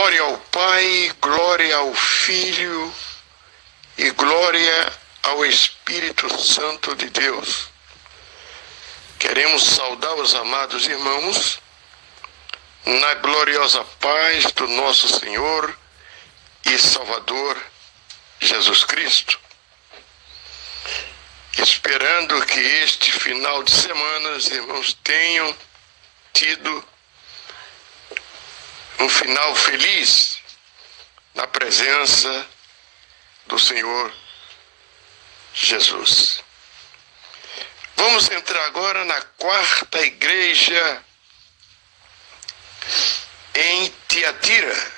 Glória ao Pai, glória ao Filho e glória ao Espírito Santo de Deus. Queremos saudar os amados irmãos na gloriosa paz do nosso Senhor e Salvador Jesus Cristo. Esperando que este final de semana os irmãos tenham tido um final feliz na presença do Senhor Jesus. Vamos entrar agora na quarta igreja em Tiatira,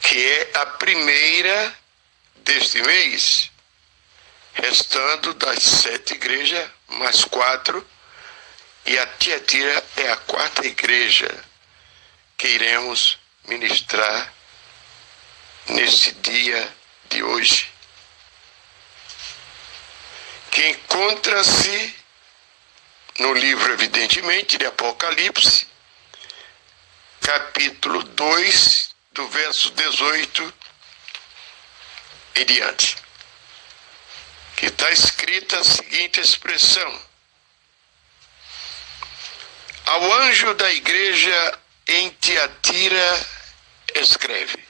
que é a primeira deste mês, restando das 7 igrejas, mais 4, e a Tiatira é a quarta igreja que iremos ministrar nesse dia de hoje, que encontra-se no livro, evidentemente, de Apocalipse, capítulo 2, do verso 18 em diante, que está escrita a seguinte expressão: ao anjo da igreja em Tiatira escreve: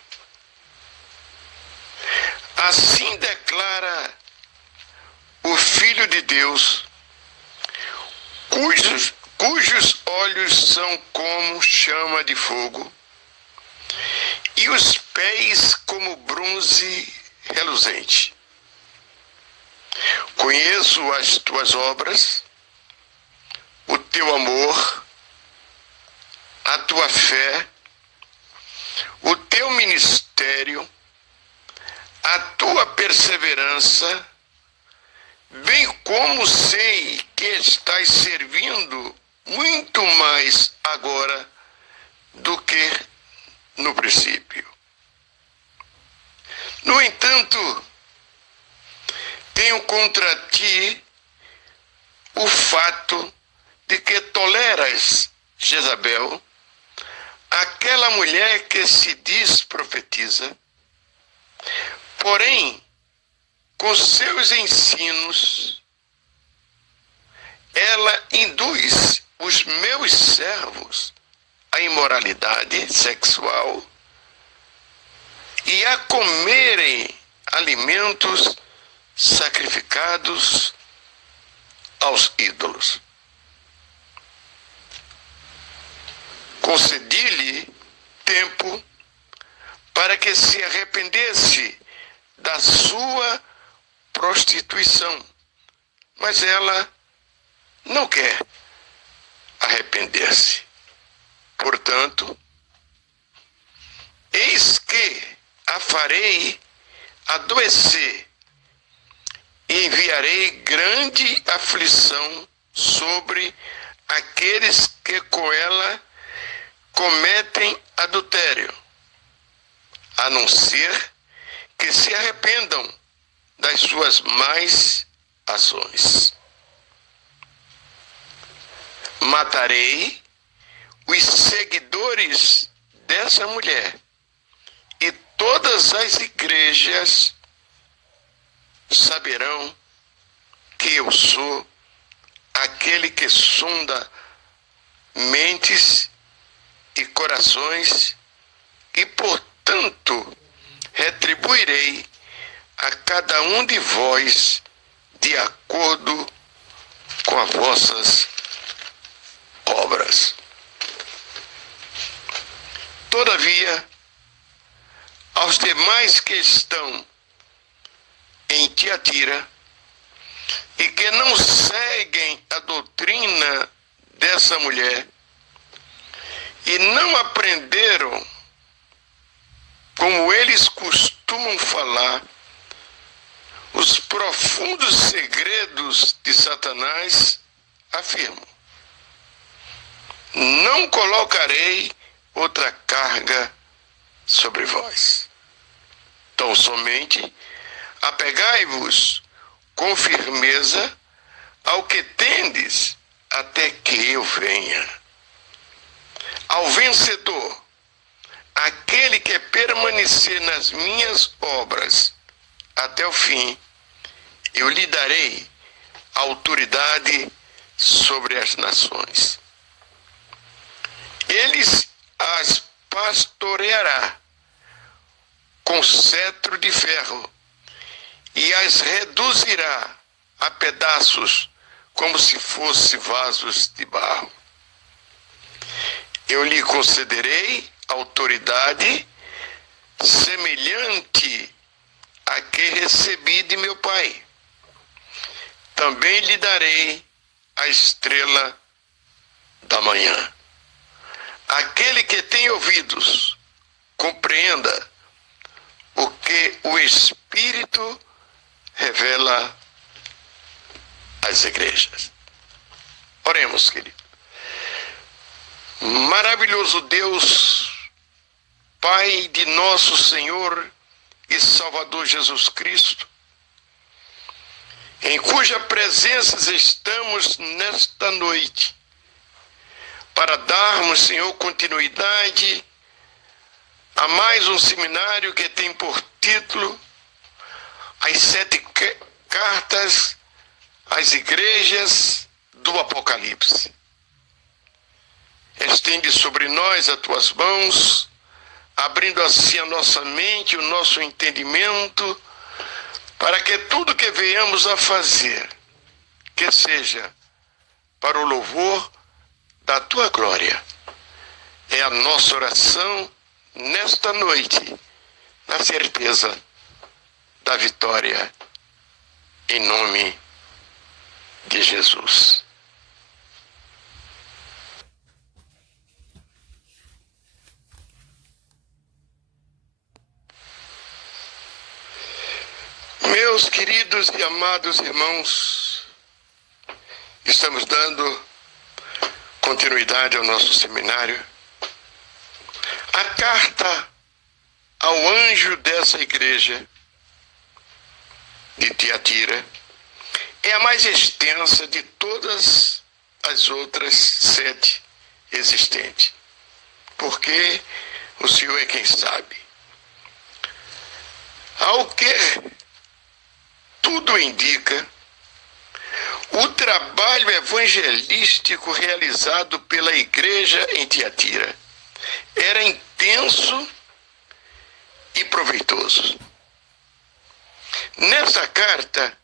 assim declara o Filho de Deus, cujos olhos são como chama de fogo e os pés como bronze reluzente. Conheço as tuas obras, o teu amor, a tua fé, o teu ministério, a tua perseverança, bem como sei que estás servindo muito mais agora do que no princípio. No entanto, tenho contra ti o fato de que toleras Jezabel, aquela mulher que se diz profetiza, porém, com seus ensinos, ela induz os meus servos à imoralidade sexual e a comerem alimentos sacrificados aos ídolos. Concedi-lhe tempo para que se arrependesse da sua prostituição, mas ela não quer arrepender-se. Portanto, eis que a farei adoecer e enviarei grande aflição sobre aqueles que com ela cometem adultério, a não ser que se arrependam das suas más ações. Matarei os seguidores dessa mulher, e todas as igrejas saberão que eu sou aquele que sonda mentes e corações, e portanto retribuirei a cada um de vós de acordo com as vossas obras. Todavia, aos demais que estão em Tiatira e que não seguem a doutrina dessa mulher e não aprenderam como eles costumam falar os profundos segredos de Satanás, afirmo: não colocarei outra carga sobre vós. Então somente apegai-vos com firmeza ao que tendes, até que eu venha. Ao vencedor aquele que permanecer nas minhas obras até o fim, eu lhe darei autoridade sobre as nações. Ele as pastoreará com cetro de ferro e as reduzirá a pedaços como se fossem vasos de barro. Eu lhe concederei autoridade semelhante à que recebi de meu Pai. Também lhe darei a estrela da manhã. Aquele que tem ouvidos, compreenda o que o Espírito revela às igrejas. Oremos, querido. Maravilhoso Deus, Pai de nosso Senhor e Salvador Jesus Cristo, em cuja presença estamos nesta noite, para darmos, Senhor, continuidade a mais um seminário que tem por título As 7 Cartas às Igrejas do Apocalipse. Estende sobre nós as tuas mãos, abrindo assim a nossa mente, o nosso entendimento, para que tudo que venhamos a fazer, que seja para o louvor da tua glória. É a nossa oração nesta noite, na certeza da vitória, em nome de Jesus. Meus queridos e amados irmãos, estamos dando continuidade ao nosso seminário. A carta ao anjo dessa igreja de Tiatira é a mais extensa de todas as outras 7 existentes, porque o Senhor é quem sabe. Ao que tudo indica, o trabalho evangelístico realizado pela igreja em Tiatira era intenso e proveitoso. Nessa carta,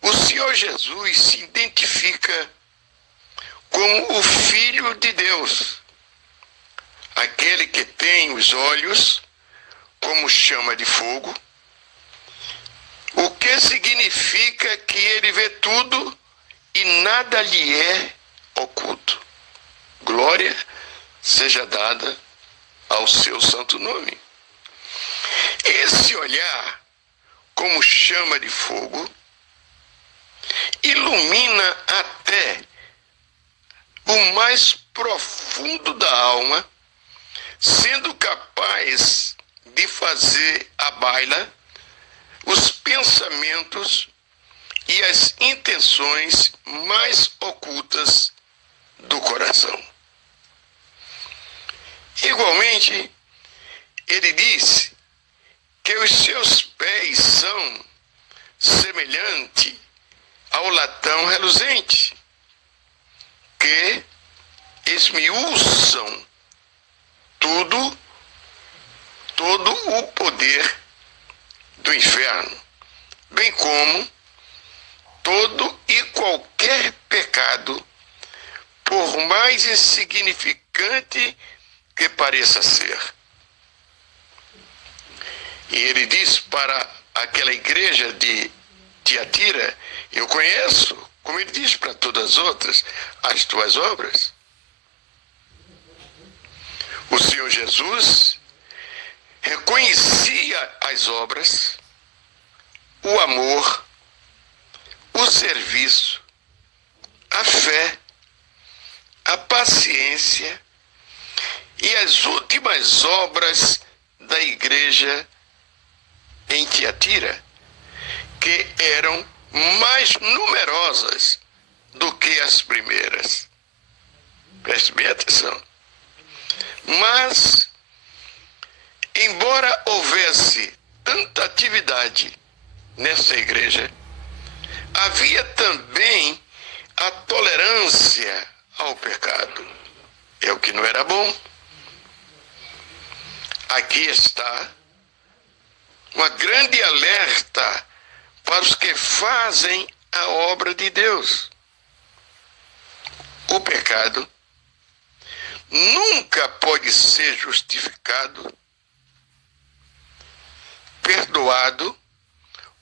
o Senhor Jesus se identifica como o Filho de Deus, aquele que tem os olhos como chama de fogo, o que significa que ele vê tudo e nada lhe é oculto. Glória seja dada ao seu santo nome. Esse olhar, como chama de fogo, ilumina até o mais profundo da alma, sendo capaz de fazer à baila os pensamentos e as intenções mais ocultas do coração. Igualmente, ele diz que os seus pés são semelhantes ao latão reluzente, que esmiuçam todo o poder do inferno, bem como todo e qualquer pecado, por mais insignificante que pareça ser. E ele diz para aquela igreja de Tiatira: eu conheço, como ele diz para todas as outras, as tuas obras. O Senhor Jesus reconhecia as obras, o amor, o serviço, a fé, a paciência e as últimas obras da igreja em Tiatira, que eram mais numerosas do que as primeiras. Preste bem atenção. Mas embora houvesse tanta atividade nessa igreja, havia também a tolerância ao pecado. É o que não era bom. Aqui está uma grande alerta para os que fazem a obra de Deus. O pecado nunca pode ser justificado, perdoado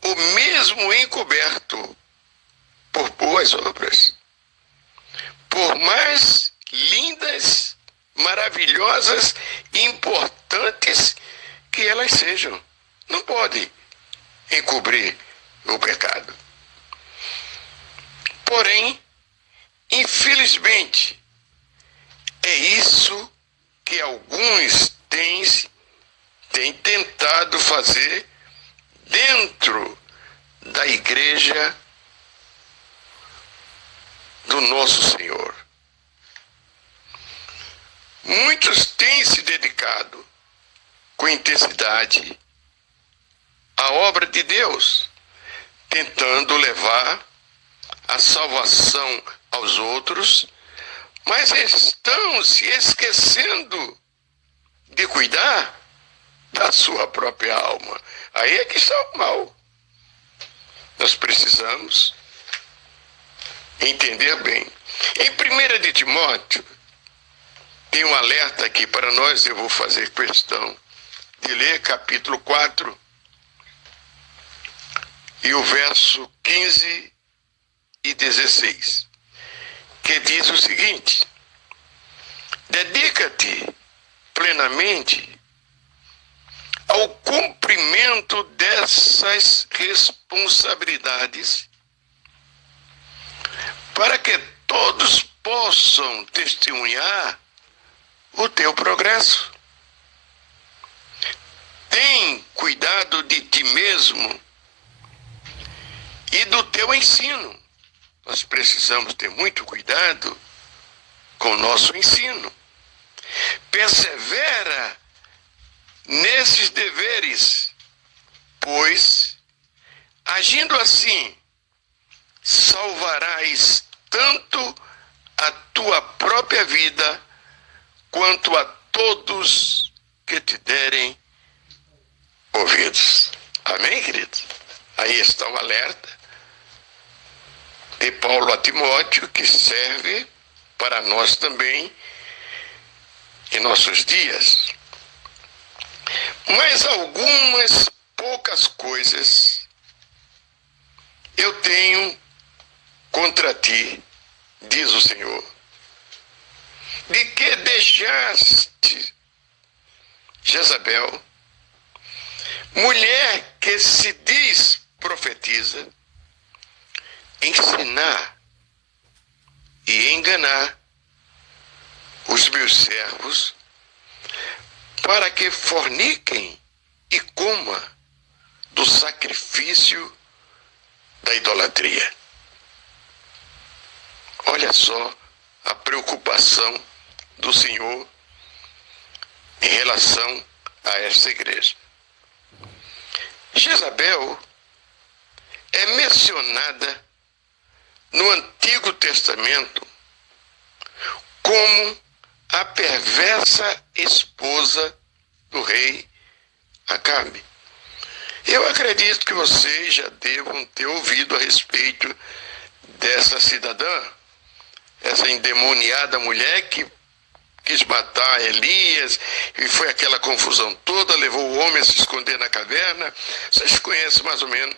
ou mesmo encoberto por boas obras. Por mais lindas, maravilhosas e importantes que elas sejam, não pode encobrir o pecado. Porém, infelizmente, é isso que alguns têm tentado fazer dentro da igreja do nosso Senhor. Muitos têm se dedicado com intensidade à obra de Deus, tentando levar a salvação aos outros, mas estão se esquecendo de cuidar da sua própria alma. Aí é que está o mal. Nós precisamos entender bem. Em 1 de Timóteo, tem um alerta aqui para nós, eu vou fazer questão de ler capítulo 4 e o verso 15 e 16, que diz o seguinte: dedica-te plenamente ao cumprimento dessas responsabilidades, para que todos possam testemunhar o teu progresso. Tem cuidado de ti mesmo e do teu ensino. Nós precisamos ter muito cuidado com o nosso ensino. Persevera nesses deveres, pois, agindo assim, salvarás tanto a tua própria vida quanto a todos que te derem ouvidos. Amém, queridos? Aí está o alerta de Paulo a Timóteo, que serve para nós também em nossos dias. Mas algumas poucas coisas eu tenho contra ti, diz o Senhor, de que deixaste Jezabel, mulher que se diz profetiza, ensinar e enganar os meus servos para que forniquem e coma do sacrifício da idolatria. Olha só a preocupação do Senhor em relação a esta igreja. Jezabel é mencionada no Antigo Testamento como a perversa esposa do rei Acabe. Eu acredito que vocês já devam ter ouvido a respeito dessa cidadã, essa endemoniada mulher que quis matar Elias, e foi aquela confusão toda, levou o homem a se esconder na caverna. Vocês conhecem mais ou menos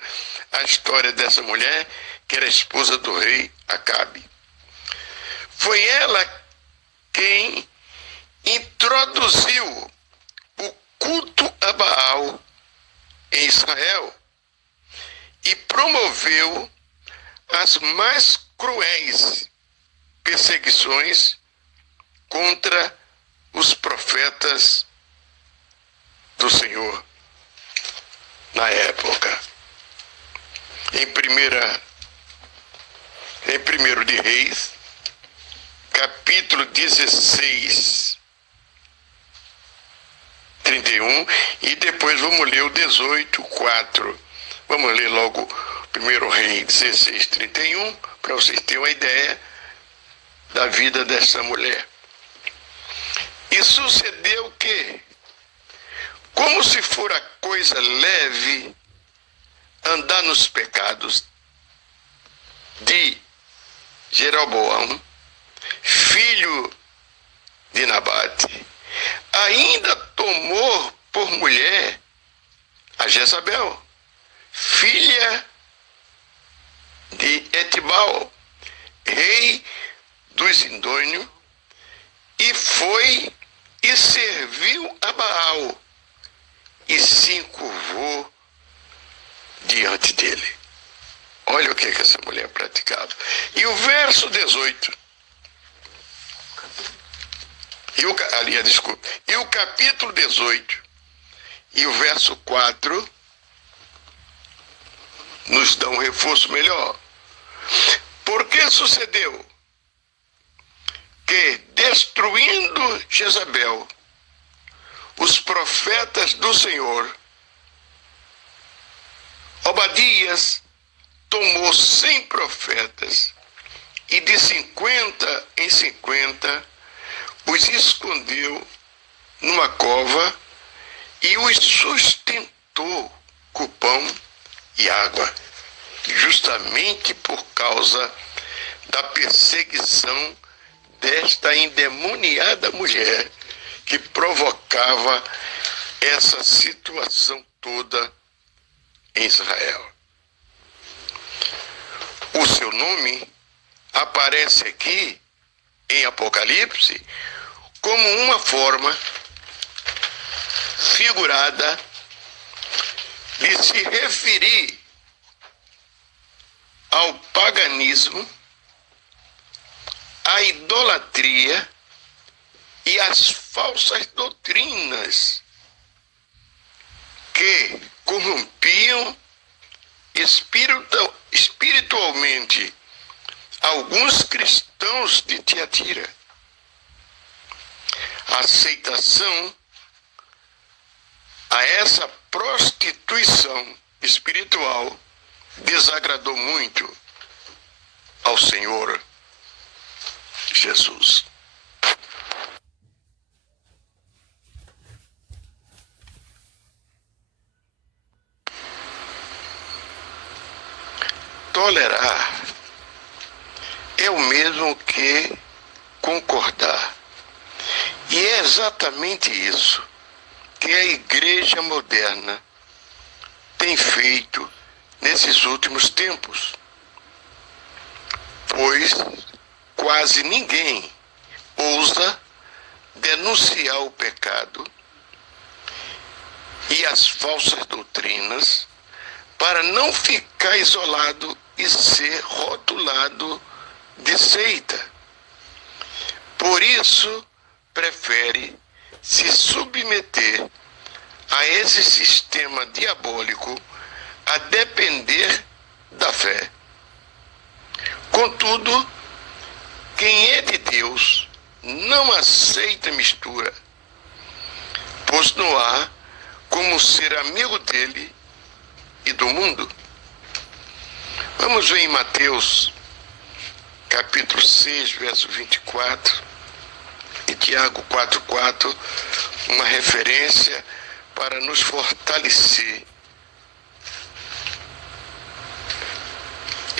a história dessa mulher, que era esposa do rei Acabe. Foi ela quem introduziu o culto a Baal em Israel e promoveu as mais cruéis perseguições contra os profetas do Senhor na época. Em 1 de Reis, capítulo 16, 31, e depois vamos ler o 18, 4. Vamos ler logo 1 Reis 16, 31, para vocês terem uma ideia da vida dessa mulher. E sucedeu que, como se fora coisa leve andar nos pecados de Jeroboão, filho de Nabate, ainda tomou por mulher a Jezabel, filha de Etibal, rei dos Sidônios, e foi e serviu a Baal, e se encurvou diante dele. Olha o que essa mulher praticava. E o verso 18, e o capítulo 18, e o verso 4, nos dão um reforço melhor. Porque sucedeu que, destruindo Jezabel os profetas do Senhor, Obadias tomou 100 profetas e de 50 em 50 os escondeu numa cova e os sustentou com pão e água, justamente por causa da perseguição desta endemoniada mulher que provocava essa situação toda em Israel. O seu nome aparece aqui em Apocalipse como uma forma figurada de se referir ao paganismo, à idolatria e às falsas doutrinas que corrompiam espiritualmente alguns cristãos de Tiatira. A aceitação a essa prostituição espiritual desagradou muito ao Senhor Jesus. Tolerar é o mesmo que concordar. E é exatamente isso que a igreja moderna tem feito nesses últimos tempos. Pois quase ninguém ousa denunciar o pecado e as falsas doutrinas para não ficar isolado e ser rotulado de seita. Por isso, prefere se submeter a esse sistema diabólico a depender da fé. Contudo, quem é de Deus não aceita mistura, pois não há como ser amigo dele e do mundo. Vamos ver em Mateus, capítulo 6, verso 24, e Tiago 4:4, uma referência para nos fortalecer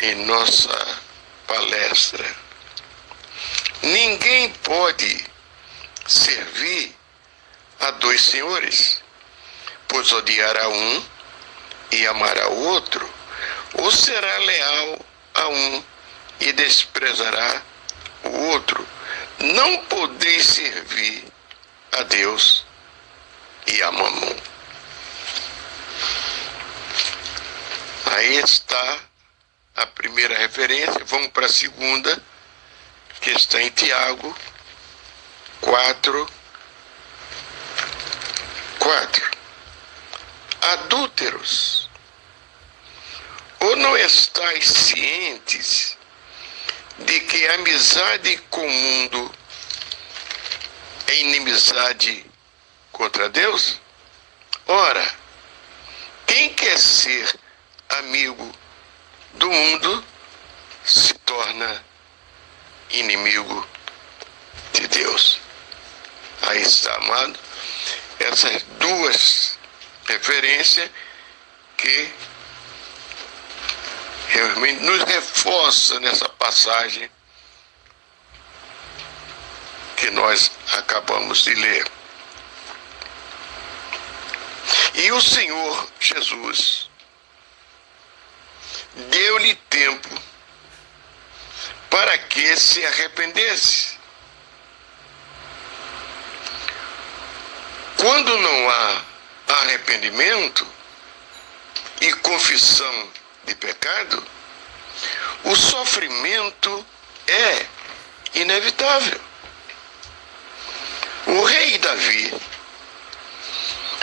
em nossa palestra. Ninguém pode servir a dois senhores, pois odiará um e amará o outro, ou será leal a um e desprezará o outro. Não podeis servir a Deus e a Mamon. Aí está a primeira referência. Vamos para a segunda, que está em Tiago 4:4. Adúlteros, ou não estáis cientes de que a amizade com o mundo é inimizade contra Deus? Ora, quem quer ser amigo do mundo se torna inimigo de Deus. Aí está, amado, essas duas referências que realmente nos reforça nessa passagem que nós acabamos de ler. E o Senhor Jesus deu-lhe tempo para que se arrependesse. Quando não há arrependimento e confissão de pecado, o sofrimento é inevitável. O rei Davi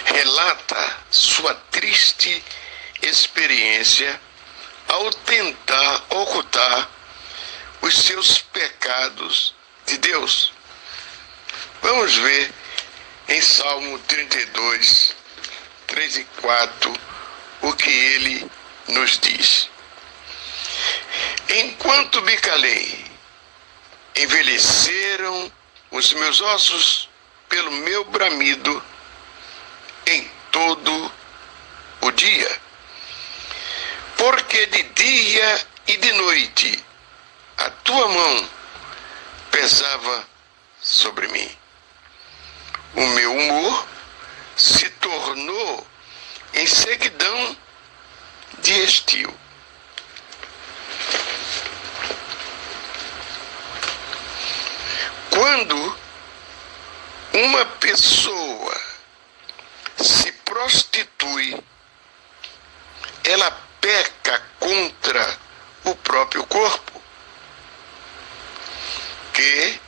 relata sua triste experiência ao tentar ocultar os seus pecados de Deus. Vamos ver em Salmo 32, 3 e 4, o que ele nos diz. Enquanto me calei, envelheceram os meus ossos pelo meu bramido em todo o dia. Porque de dia e de noite a tua mão pesava sobre mim. O meu humor se tornou em sequidão de estio. Quando uma pessoa se prostitui, ela peca contra o próprio corpo, que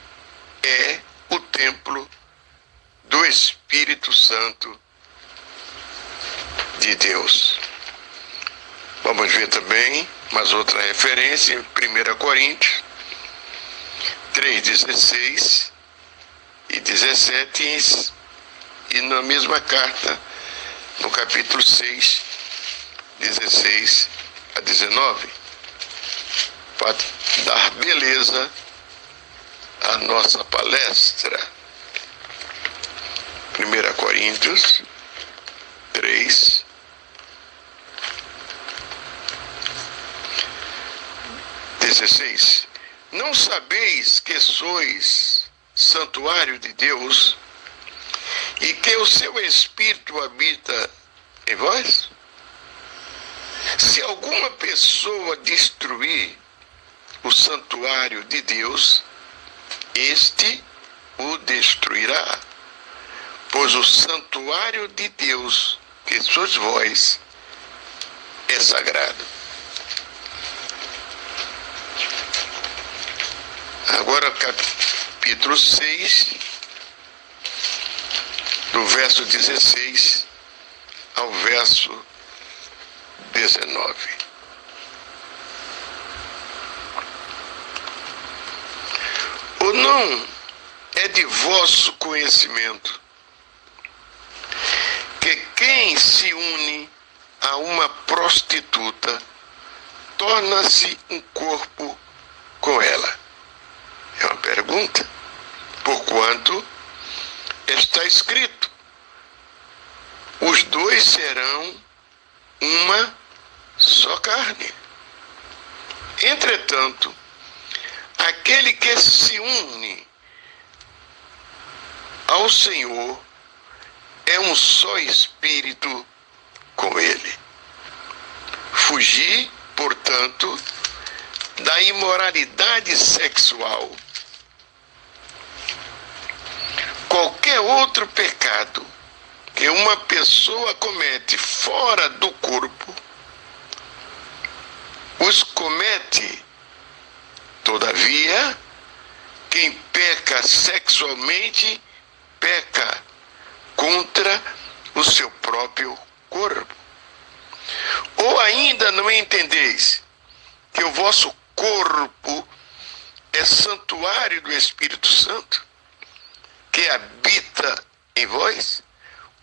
é o templo do Espírito Santo de Deus. Vamos ver também mais outra referência em 1 Coríntios 3:16 e 17, e na mesma carta, no capítulo 6, 16 a 19, para dar beleza à nossa palestra. 1 Coríntios 3, 16. Não sabeis que sois santuário de Deus e que o seu Espírito habita em vós? Se alguma pessoa destruir o santuário de Deus, este o destruirá, pois o santuário de Deus, que sois vós, é sagrado. Agora, capítulo 6, do verso 16 ao verso 19. Ou não é de vosso conhecimento que quem se une a uma prostituta torna-se um corpo com ela? É uma pergunta. Porquanto está escrito: os dois serão uma só carne. Entretanto, aquele que se une ao Senhor é um só espírito com ele. Fugi, portanto, da imoralidade sexual. Qualquer outro pecado que uma pessoa comete fora do corpo, os comete. Todavia, quem peca sexualmente, peca contra o seu próprio corpo. Ou ainda não entendeis que o vosso corpo é santuário do Espírito Santo, que habita em vós,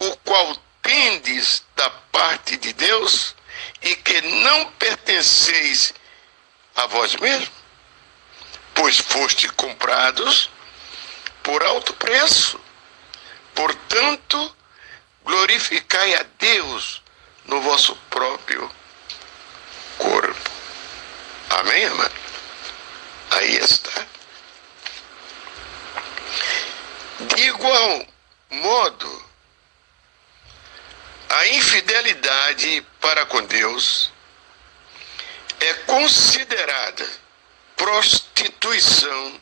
o qual tendes da parte de Deus e que não pertenceis a vós mesmos, pois foste comprados por alto preço. Portanto, glorificai a Deus no vosso próprio corpo. Amém, amado? Aí está. De igual modo, a infidelidade para com Deus é considerada prostituição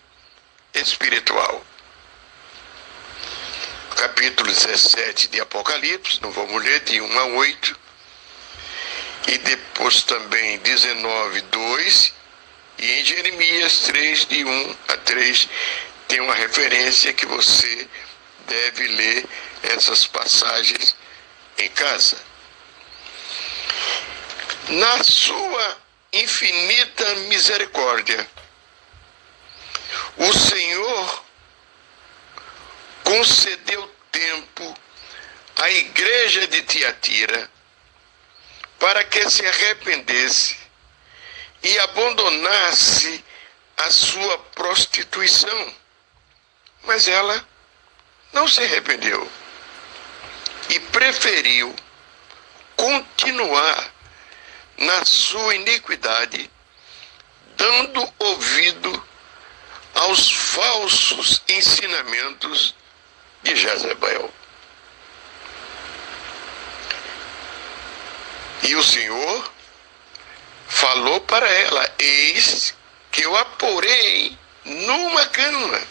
espiritual. Capítulo 17 de Apocalipse, não vamos ler, de 1 a 8, e depois também 19, 2, e em Jeremias 3, de 1 a 3, tem uma referência que você deve ler essas passagens em casa. Na sua infinita misericórdia, o Senhor concedeu tempo à igreja de Tiatira para que se arrependesse e abandonasse a sua prostituição. Mas ela não se arrependeu e preferiu continuar na sua iniquidade, dando ouvido aos falsos ensinamentos de Jezabel. E o Senhor falou para ela: eis que eu a porei numa cama,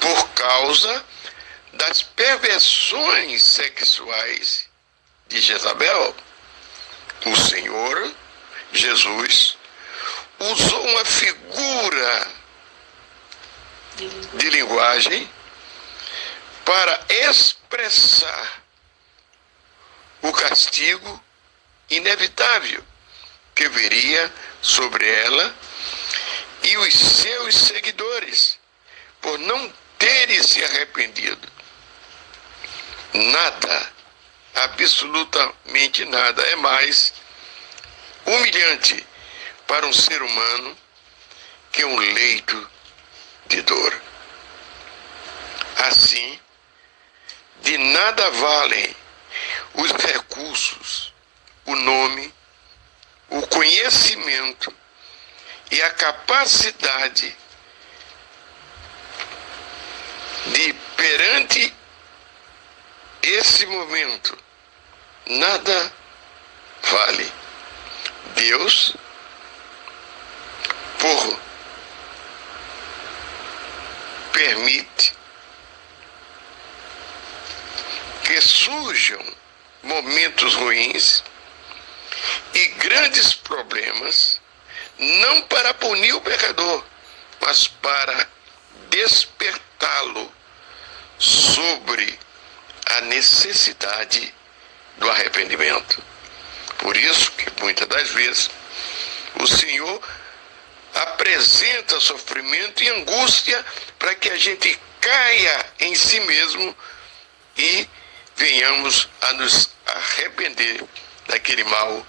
por causa das perversões sexuais de Jezabel. O Senhor Jesus usou uma figura de linguagem para expressar o castigo inevitável que viria sobre ela e os seus seguidores por não terem se arrependido. Nada, absolutamente nada, é mais humilhante para um ser humano que um leito de dor. Assim, de nada valem os recursos, o nome, o conhecimento e a capacidade de, perante esse momento, nada vale. Deus, permite que surjam momentos ruins e grandes problemas, não para punir o pecador, mas para despertá-lo sobre a necessidade do arrependimento. Por isso que muitas das vezes o Senhor apresenta sofrimento e angústia para que a gente caia em si mesmo e venhamos a nos arrepender daquele mal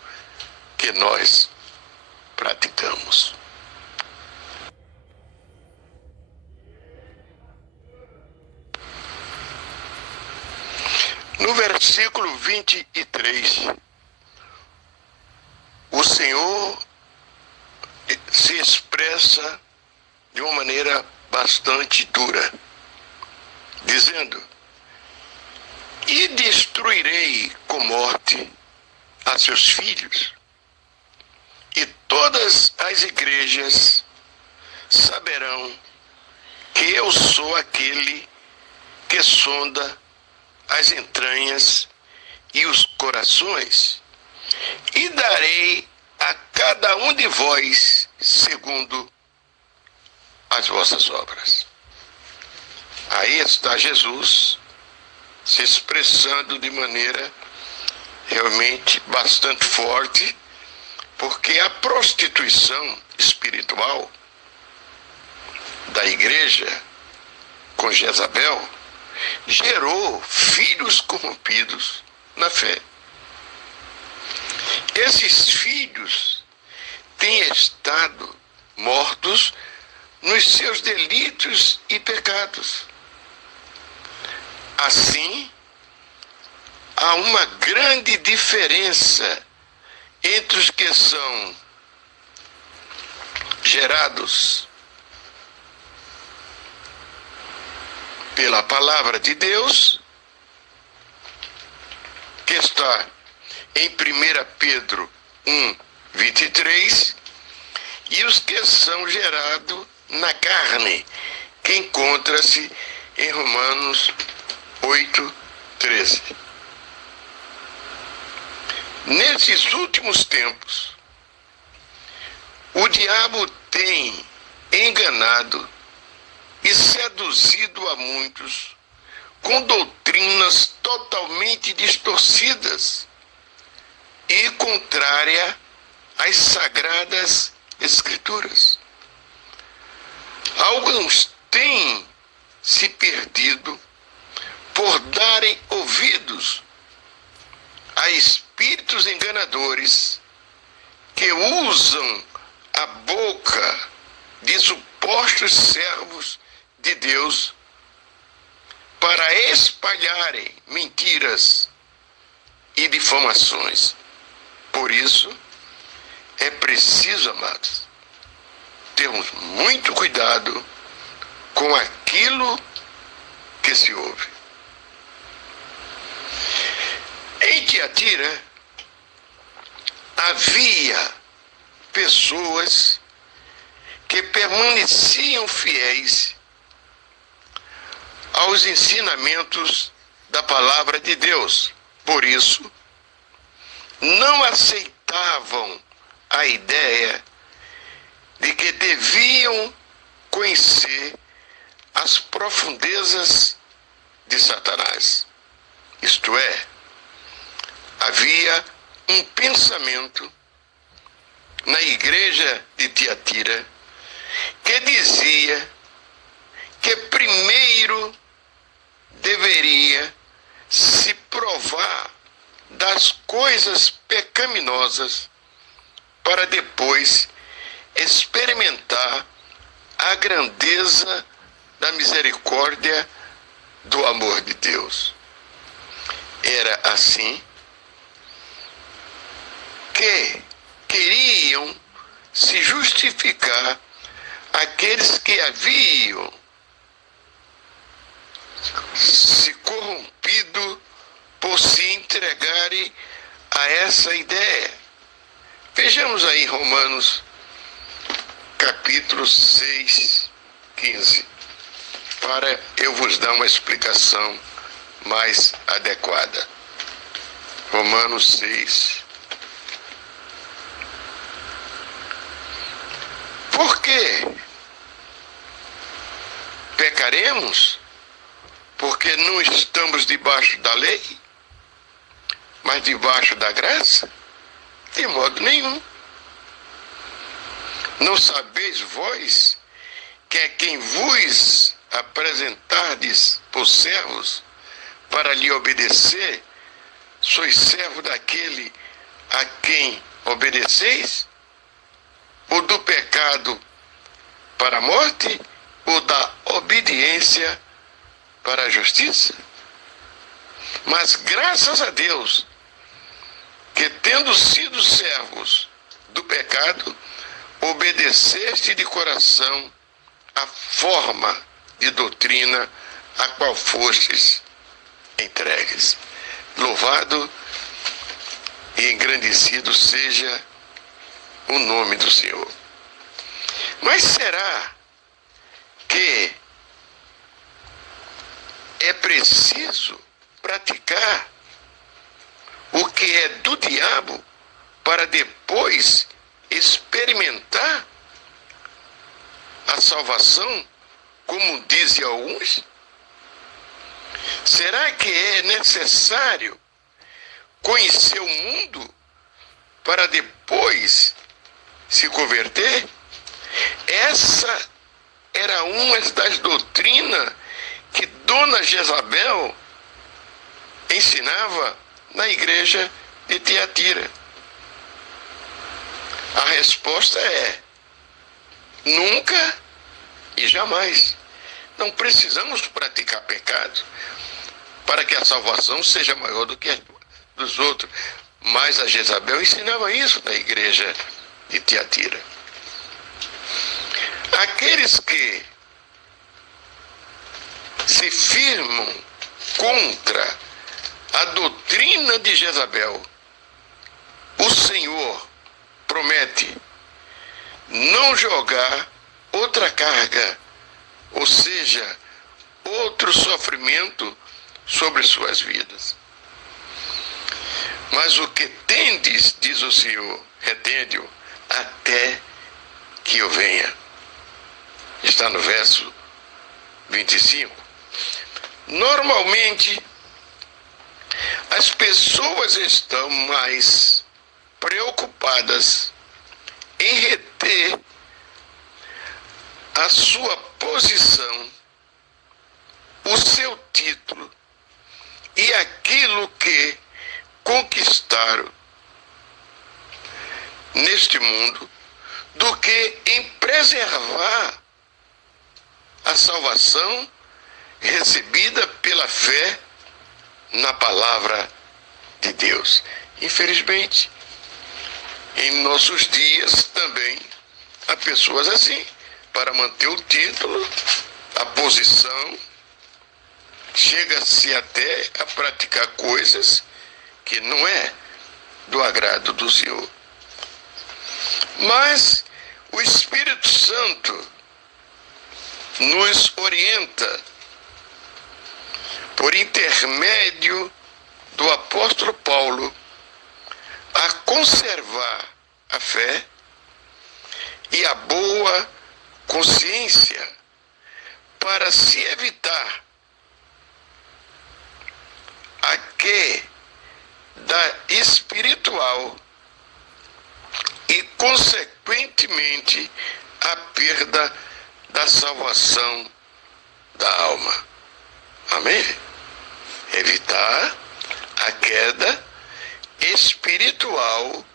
que nós praticamos. No versículo 23, o Senhor se expressa de uma maneira bastante dura, dizendo: e destruirei com morte a seus filhos, e todas as igrejas saberão que eu sou aquele que sonda as entranhas e os corações, e darei a cada um de vós segundo as vossas obras. Aí está Jesus se expressando de maneira realmente bastante forte, porque a prostituição espiritual da igreja com Jezabel gerou filhos corrompidos na fé. Esses filhos têm estado mortos nos seus delitos e pecados. Assim, há uma grande diferença entre os que são gerados pela palavra de Deus, que está em 1 Pedro 1:23, e os que são gerados na carne, que encontra-se em Romanos 8:13. Nesses últimos tempos, o diabo tem enganado e seduzido a muitos com doutrinas totalmente distorcidas e contrária às sagradas Escrituras. Alguns têm se perdido por darem ouvidos a espíritos enganadores que usam a boca de supostos servos de Deus para espalharem mentiras e difamações. Por isso, é preciso, amados, termos muito cuidado com aquilo que se ouve. Em Tiatira, havia pessoas que permaneciam fiéis aos ensinamentos da palavra de Deus. Por isso, não aceitavam a ideia de que deviam conhecer as profundezas de Satanás. Isto é, havia um pensamento na igreja de Tiatira que dizia que primeiro deveria se provar das coisas pecaminosas para depois experimentar a grandeza da misericórdia do amor de Deus. Era assim que queriam se justificar aqueles que haviam se corrompido por se entregarem a essa ideia. Vejamos aí Romanos capítulo 6:15, para eu vos dar uma explicação mais adequada. Romanos 6. Por quê? Pecaremos porque não estamos debaixo da lei, mas debaixo da graça? De modo nenhum. Não sabeis vós que é quem vos apresentardes por servos para lhe obedecer, sois servo daquele a quem obedeceis? Ou do pecado para a morte, ou da obediência para a justiça? Mas graças a Deus, que tendo sido servos do pecado, obedeceste de coração a forma de doutrina a qual fostes entregues. Louvado e engrandecido seja o nome do Senhor. Mas será que é preciso praticar o que é do diabo para depois experimentar a salvação, como dizem alguns? Será que é necessário conhecer o mundo para depois se converter? Essa era uma das doutrinas que Dona essa Jezabel ensinava na igreja de Tiatira? A resposta é: nunca e jamais. Não precisamos praticar pecado para que a salvação seja maior do que a dos outros. Mas a Jezabel ensinava isso na igreja de Tiatira. Aqueles que se firmam contra a doutrina de Jezabel, o Senhor promete não jogar outra carga, ou seja, outro sofrimento sobre suas vidas. Mas o que tendes, diz o Senhor, retende-o até que eu venha. Está no verso 25. Normalmente, as pessoas estão mais preocupadas em reter a sua posição, o seu título e aquilo que conquistaram neste mundo, do que em preservar a salvação recebida pela fé na palavra de Deus. Infelizmente, em nossos dias também há pessoas assim, para manter o título, a posição, chega-se até a praticar coisas que não é do agrado do Senhor. Mas o Espírito Santo nos orienta, por intermédio do apóstolo Paulo, a conservar a fé e a boa consciência, para se evitar a queda espiritual e, consequentemente, a perda da salvação da alma. Amém? Evitar a queda espiritual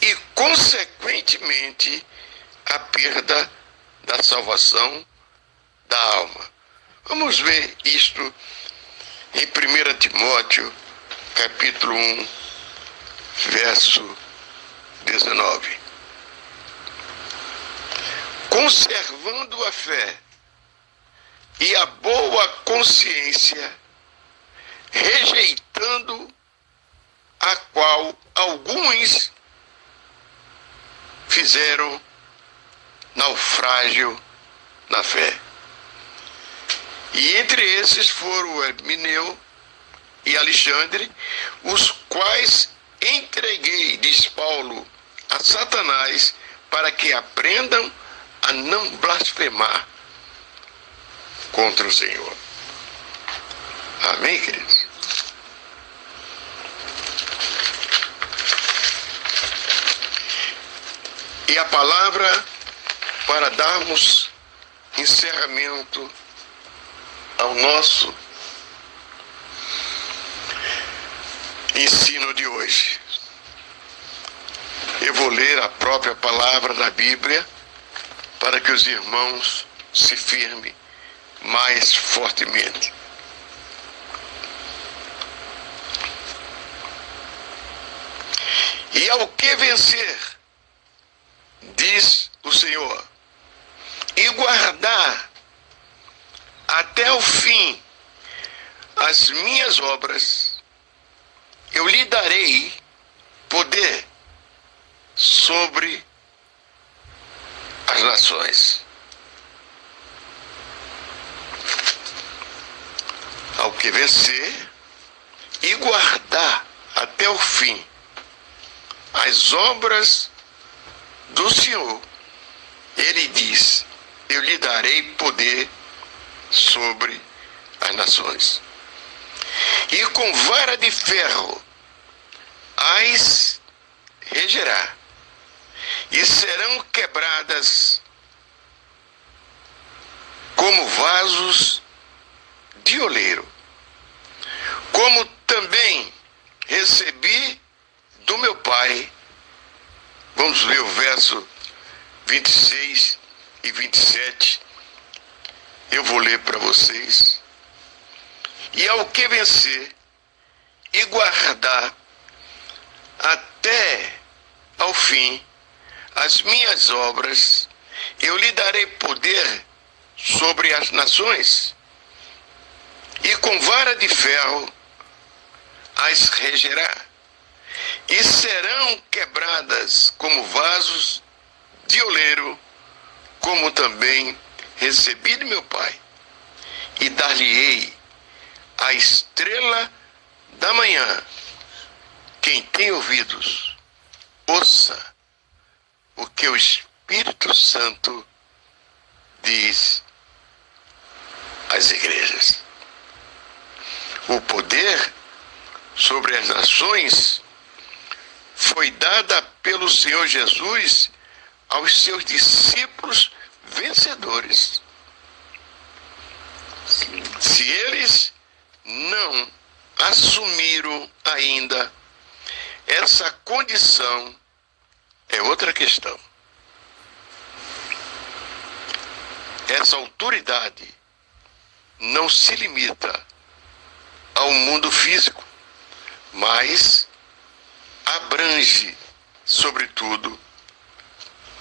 e, consequentemente, a perda da salvação da alma. Vamos ver isto em 1 Timóteo, capítulo 1, verso 19. Conservando a fé e a boa consciência, rejeitando a qual alguns fizeram naufrágio na fé. E entre esses foram Emineu e Alexandre, os quais entreguei, diz Paulo, a Satanás, para que aprendam a não blasfemar contra o Senhor. Amém, queridos? E a palavra para darmos encerramento ao nosso ensino de hoje. Eu vou ler a própria palavra da Bíblia para que os irmãos se firmem mais fortemente. E ao que vencer, diz o Senhor, e guardar até o fim as minhas obras, eu lhe darei poder sobre as nações. Ao que vencer e guardar até o fim as obras do Senhor, ele diz, eu lhe darei poder sobre as nações. E com vara de ferro as regerá, e serão quebradas como vasos de de oleiro, como também recebi do meu Pai. Vamos ler o verso 26 e 27. Eu vou ler para vocês. E ao que vencer e guardar até ao fim as minhas obras, eu lhe darei poder sobre as nações, e com vara de ferro as regerá, e serão quebradas como vasos de oleiro, como também recebi de meu Pai, e dar-lhe-ei a estrela da manhã. Quem tem ouvidos, ouça o que o Espírito Santo diz às igrejas. O poder sobre as nações foi dada pelo Senhor Jesus aos seus discípulos vencedores. Se eles não assumiram ainda essa condição, é outra questão. Essa autoridade não se limita ao mundo físico, mas abrange, sobretudo,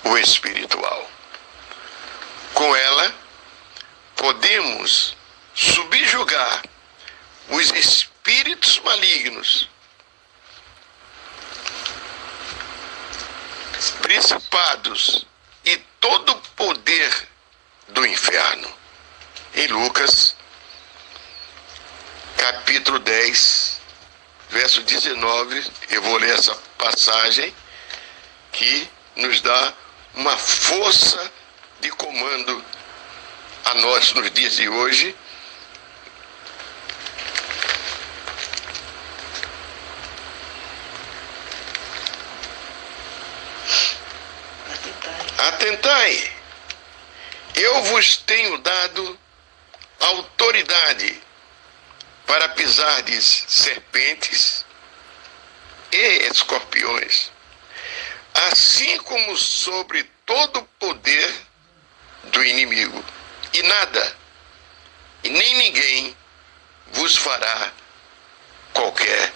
o espiritual. Com ela, podemos subjugar os espíritos malignos, principados e todo o poder do inferno. Em Lucas, capítulo 10, verso 19, eu vou ler essa passagem que nos dá uma força de comando a nós nos dias de hoje. Atentai, eu vos tenho dado autoridade para pisardes serpentes e escorpiões, assim como sobre todo o poder do inimigo, e nada, e nem ninguém vos fará qualquer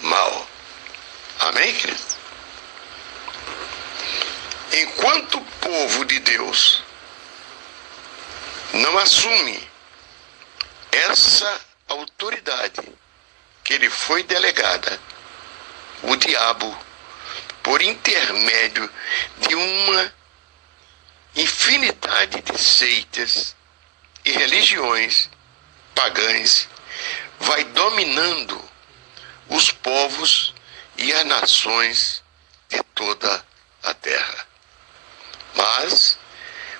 mal. Amém, querido? Enquanto o povo de Deus não assume essa autoridade que lhe foi delegada, o diabo, por intermédio de uma infinidade de seitas e religiões pagãs, vai dominando os povos e as nações de toda a terra. Mas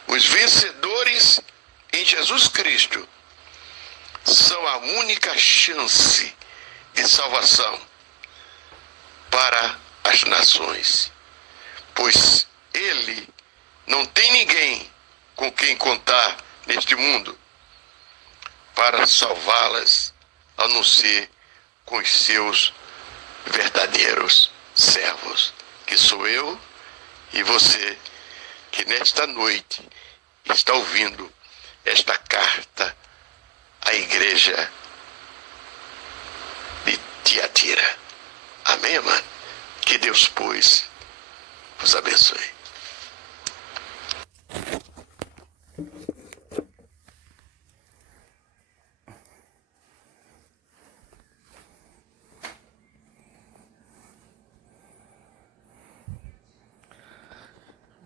os vencedores em Jesus Cristo são a única chance de salvação para as nações, pois ele não tem ninguém com quem contar neste mundo para salvá-las, a não ser com os seus verdadeiros servos, que sou eu e você, que nesta noite está ouvindo esta carta à igreja de Tiatira. Amém, amado? Que Deus, pois, vos abençoe.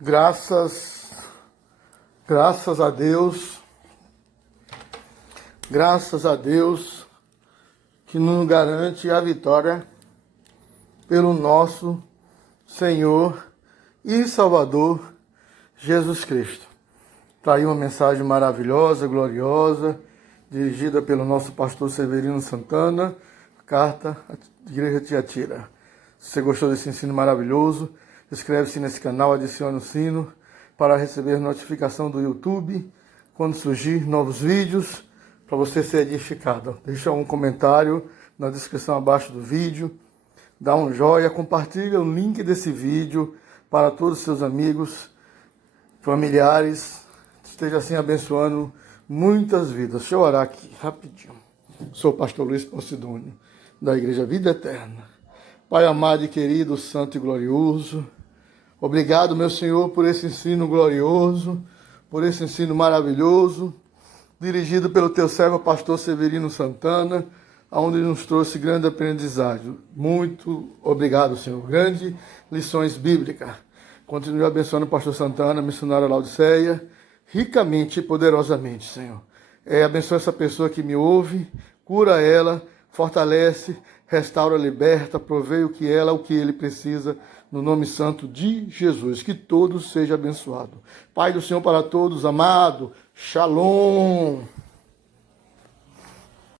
Graças a Deus que nos garante a vitória pelo nosso Senhor e Salvador Jesus Cristo. Está aí uma mensagem maravilhosa, gloriosa, dirigida pelo nosso pastor Severino Santana, carta à Igreja Tiatira. Se você gostou desse ensino maravilhoso, inscreve-se nesse canal, adicione o sino para receber notificação do YouTube quando surgir novos vídeos, para você ser edificado. Deixa um comentário na descrição abaixo do vídeo, dá um joinha, compartilha o link desse vídeo para todos os seus amigos, familiares, esteja assim abençoando muitas vidas. Deixa eu orar aqui rapidinho. Sou o pastor Luiz Posidônio, da Igreja Vida Eterna. Pai amado e querido, santo e glorioso, obrigado, meu Senhor, por esse ensino glorioso, por esse ensino maravilhoso, dirigido pelo teu servo, pastor Severino Santana, onde nos trouxe grande aprendizagem. Muito obrigado, Senhor. Grande lições bíblicas. Continue abençoando o pastor Santana, missionário Laodiceia, ricamente e poderosamente, Senhor. Abençoa essa pessoa que me ouve, cura ela, fortalece, restaura, liberta, provê o que ele precisa, no nome santo de Jesus. Que todos sejam abençoados. Pai do Senhor para todos, amado, shalom.